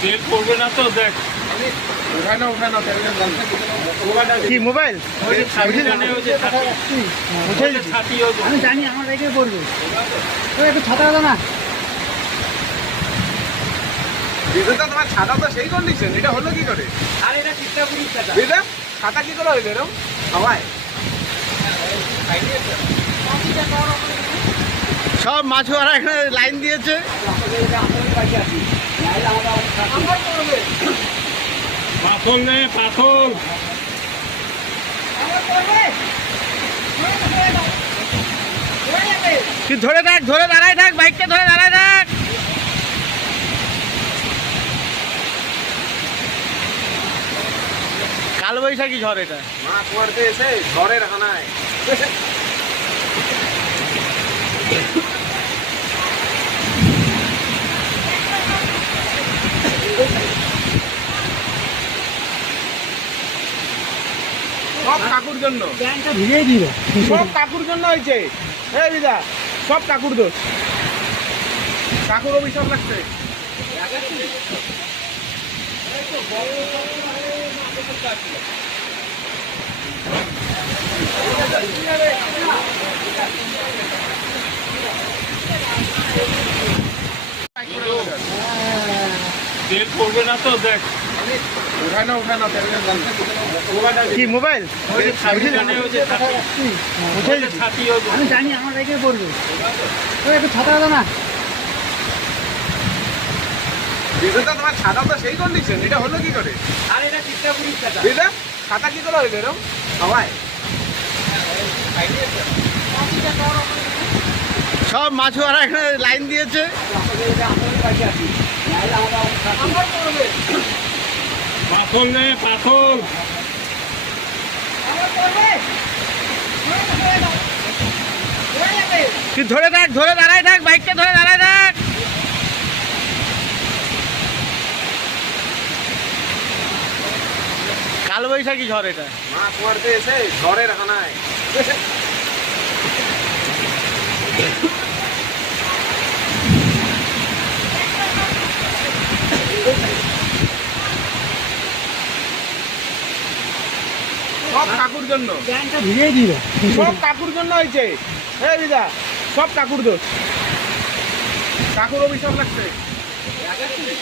তেল পড়বে না তো দেখ। কি মোবাইল আমি জানি আমার রেখে পড়বে একটু ছাতা দাও না। তোমার ছাতা তো সেই কন্ডিশন, এটা হলো কি করে? আরে এটা চিত্রাপুরির ছাতা। দিদা ছাতা কি করে হইলো এরকম হাওয়ায়? সব মাছুয়ারা এখানে লাইন দিয়েছে। পাথর নে পাথর। তুই ধরে থাক, ধরে দাঁড়ায় থাক, বাইকটা ধরে দাঁড়ায় থাক। কালবৈশাখী ঝড় এটা। মাছ মারতে এসে ঝড়ের হানায় সব কাকুর জন্য, ভিড়িয়ে দিল। সব কাকুর জন্য হয়েছে। হ্যাঁ দিদা, সব কাকুর দোষ। কাকুর অভিশাপ লাগছে। তেল পড়বে না তো দেখ। উঠায় না কি মোবাইল আমি জানি আমার রেখে পড়বে একটু ছাতা দাও না। দিদা তোমার ছাতা তো সেই কন্ডিশন, এটা হলো কি করে? আরে এটা চিত্রাপুরির ছাতা। দিদা ছাতা কি করে হইলো এরকম হাওয়ায়? সব মাছুয়ারা এখানে লাইন দিয়েছে। পাথর নে পাথর। তুই ধরে থাক, ধরে দাঁড়ায় থাক, বাইকটা ধরে দাঁড়ায় থাক। কালবৈশাখী ঝড় এটা। মাছ মারতে এসে ঝড়ের হানায় সব কাকুর জন্য, ভিড়িয়ে দিল। সব কাকুর জন্য হয়েছে। হ্যাঁ দিদা, সব কাকুর দোষ। কাকুর অভিশাপ লাগছে। লাগছে।